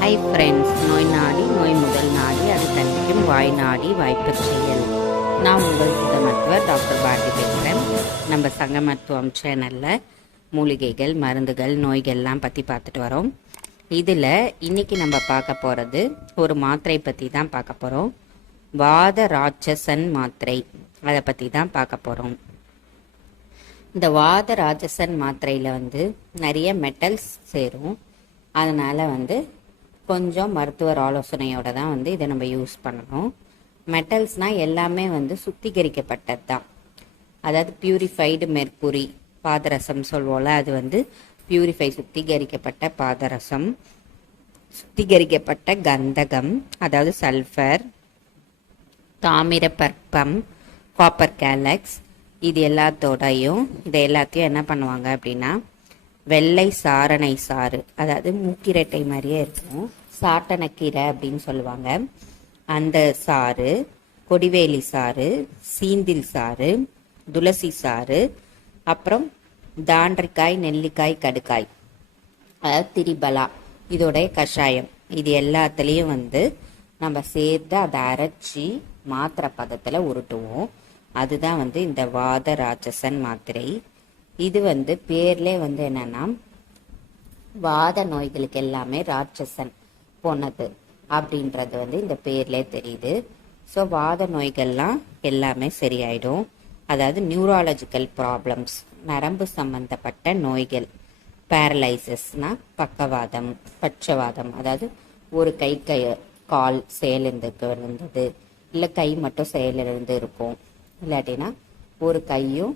Hi friends நோய் நாடி நோய் முதல் நாடி அது தண்டிக்கும் வாய் நாடி வாய்ப்பு செயல் நான் உங்கள் சித்த மருத்துவர் டாக்டர் பாரதி பேசுகிறேன் நம்ம சங்க மருத்துவம் சேனலில் மூலிகைகள் மருந்துகள் நோய்கள்லாம் பற்றி பார்த்துட்டு வரோம். இதில் இன்னைக்கு நம்ம பார்க்க போகிறது ஒரு மாத்திரை பற்றி தான் பார்க்க போகிறோம் வாத ராட்சசன் மாத்திரை. அதை பற்றி தான் பார்க்க போகிறோம் இந்த வாத ராட்சசன் மாத்திரையில் வந்து நிறைய மெட்டல்ஸ் சேரும். அதனால் வந்து கொஞ்சம் மருத்துவர் ஆலோசனையோட தான் வந்து இதை நம்ம யூஸ் பண்ணணும். மெட்டல்ஸ்னால் எல்லாமே வந்து சுத்திகரிக்கப்பட்டது தான். அதாவது பியூரிஃபைடு மெர்க்குரி பாதரசம் சொல்வோம்ல அது வந்து பியூரிஃபை சுத்திகரிக்கப்பட்ட பாதரசம் சுத்திகரிக்கப்பட்ட கந்தகம் அதாவது சல்ஃபர் தாமிர பற்பம் காப்பர் கேலக்ஸ் இது எல்லாத்தோடையும் இதை எல்லாத்தையும் என்ன பண்ணுவாங்க அப்படின்னா வெள்ளை சாரணை சாறு. அதாவது மூக்கிரட்டை மாதிரியே இருக்கும். சாட்டனக்கீரை அப்படின்னு சொல்லுவாங்க. அந்த சாறு கொடிவேலி சாறு சீந்தில் சாறு துளசி சாறு அப்புறம் தாண்டிக்காய் நெல்லிக்காய் கடுக்காய் அதாவது திரிபலா. இதோடைய கஷாயம். இது எல்லாத்துலேயும் வந்து நம்ம சேர்த்து அதை அரைச்சி மாத்திரை பதத்தில் உருட்டுவோம். அதுதான் வந்து இந்த வாத ராட்சசன் மாத்திரை. இது வந்து பேர்லே வந்து என்னன்னா வாத நோய்களுக்கு எல்லாமே ராட்சசன் போனது அப்படின்றது வந்து இந்த பேர்லே தெரியுது. ஸோ வாத நோய்கள்லாம் எல்லாமே சரியாயிடும். அதாவது நியூராலஜிக்கல் ப்ராப்ளம்ஸ் நரம்பு சம்பந்தப்பட்ட நோய்கள் பேரலைசஸ்னா பக்கவாதம் பட்சவாதம் அதாவது ஒரு கை கை கால் செயலிழந்துக்கு இருந்தது இல்லை கை மட்டும் செயலிழந்து இருக்கும். இல்லாட்டினா ஒரு கையும்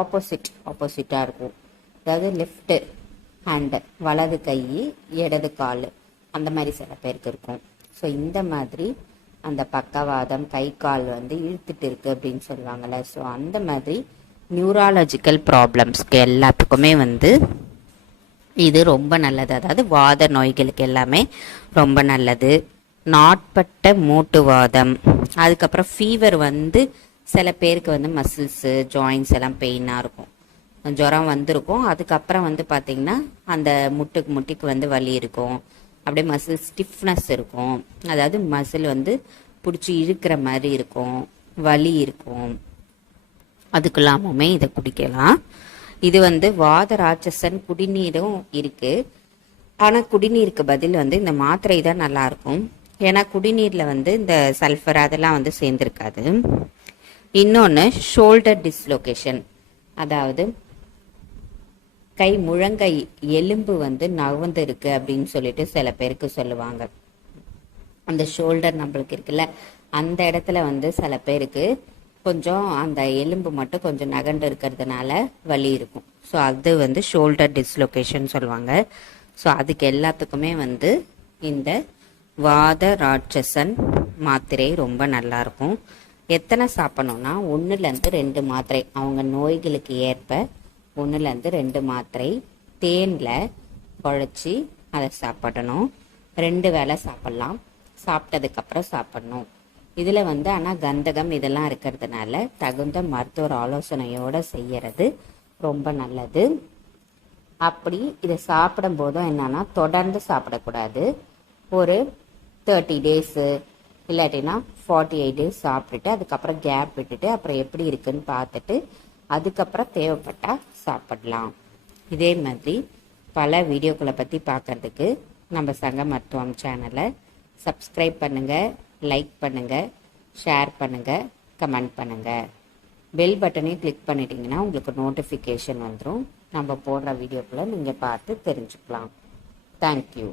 ஆப்போசிட் ஆப்போசிட்டாக இருக்கும். அதாவது லெஃப்ட்டு ஹேண்டு வலது கை இடது கால் அந்த மாதிரி சில பேருக்கு இருக்கும். ஸோ இந்த மாதிரி அந்த பக்கவாதம் கை கால் வந்து இழுத்துட்டு இருக்கு அப்படின்னு சொல்லுவாங்கள்ல ஸோ அந்த மாதிரி நியூராலஜிக்கல் ப்ராப்ளம்ஸ்க்கு எல்லாத்துக்குமே வந்து இது ரொம்ப நல்லது. அதாவது வாத நோய்களுக்கு எல்லாமே ரொம்ப நல்லது. நாட்பட்ட மூட்டுவாதம் அதுக்கப்புறம் ஃபீவர் வந்து சில பேருக்கு வந்து மசில்ஸு ஜாயின்ஸ் எல்லாம் பெயினாக இருக்கும். ஜுரம் வந்திருக்கும். அதுக்கப்புறம் வந்து பார்த்திங்கன்னா அந்த முட்டுக்கு முட்டிக்கு வந்து வலி இருக்கும். அப்படியே மசில் ஸ்டிஃப்னஸ் இருக்கும். அதாவது மசில் வந்து பிடிச்சி இழுக்கிற மாதிரி இருக்கும். வலி இருக்கும். அதுக்கெல்லாமுமே இதை குடிக்கலாம். இது வந்து வாத ராட்சசன் குடிநீரும் இருக்குது ஆனால் குடிநீருக்கு பதில் வந்து இந்த மாத்திரை தான் நல்லா இருக்கும். ஏன்னா குடிநீரில் வந்து இந்த சல்ஃபர் அதெல்லாம் வந்து சேர்ந்துருக்காது. இன்னொன்று ஷோல்டர் டிஸ்லொகேஷன் அதாவது கை முழங்கை எலும்பு வந்து நகர்ந்து இருக்கு அப்படின்னு சொல்லிட்டு சில பேருக்கு சொல்லுவாங்க. அந்த ஷோல்டர் நம்மளுக்கு இருக்குல்ல அந்த இடத்துல வந்து சில பேருக்கு கொஞ்சம் அந்த எலும்பு மட்டும் கொஞ்சம் நகண்டு இருக்கிறதுனால வலி இருக்கும். ஸோ அது வந்து ஷோல்டர் டிஸ்லொகேஷன் சொல்லுவாங்க. ஸோ அதுக்கு எல்லாத்துக்குமே வந்து இந்த வாத ராட்சசன் மாத்திரை ரொம்ப நல்லாயிருக்கும் எத்தனை சாப்பிடணும்னா ஒன்றுலேருந்து ரெண்டு மாத்திரை. அவங்க நோய்களுக்கு ஏற்ப ஒன்றுலேருந்து ரெண்டு மாத்திரை. தேனில் குழச்சி அதை சாப்பிடணும். ரெண்டு வேளை சாப்பிட்லாம். சாப்பிட்டதுக்கப்புறம் சாப்பிடணும். இதில் வந்து ஆனால் கந்தகம் இதெல்லாம் இருக்கிறதுனால தகுந்த மருத்துவர் ஆலோசனையோடு செய்யறது ரொம்ப நல்லது. அப்படி இதை சாப்பிடும்போதும் என்னென்னா தொடர்ந்து சாப்பிடக்கூடாது. ஒரு தேர்ட்டி டேஸு இல்லாட்டினா ஃபார்ட்டி எயிட் டேஸ் சாப்பிட்டுட்டு அதுக்கப்புறம் கேப் விட்டுட்டு அப்புறம் எப்படி இருக்குன்னு பார்த்துட்டு அதுக்கப்புறம் தேவைப்பட்டால் சாப்பிடலாம். இதே மாதிரி பல வீடியோக்களை பற்றி பார்க்கறதுக்கு நம்ம சங்க மருத்துவம் சேனலை சப்ஸ்கிரைப் பண்ணுங்கள் லைக் பண்ணுங்கள் ஷேர் பண்ணுங்கள் கமெண்ட் பண்ணுங்கள் பெல் பட்டனையும் கிளிக் பண்ணிட்டீங்கன்னா உங்களுக்கு நோட்டிஃபிகேஷன் வந்துடும் நம்ம போடுற வீடியோக்களை நீங்கள் பார்த்து தெரிஞ்சுக்கலாம். தேங்க்யூ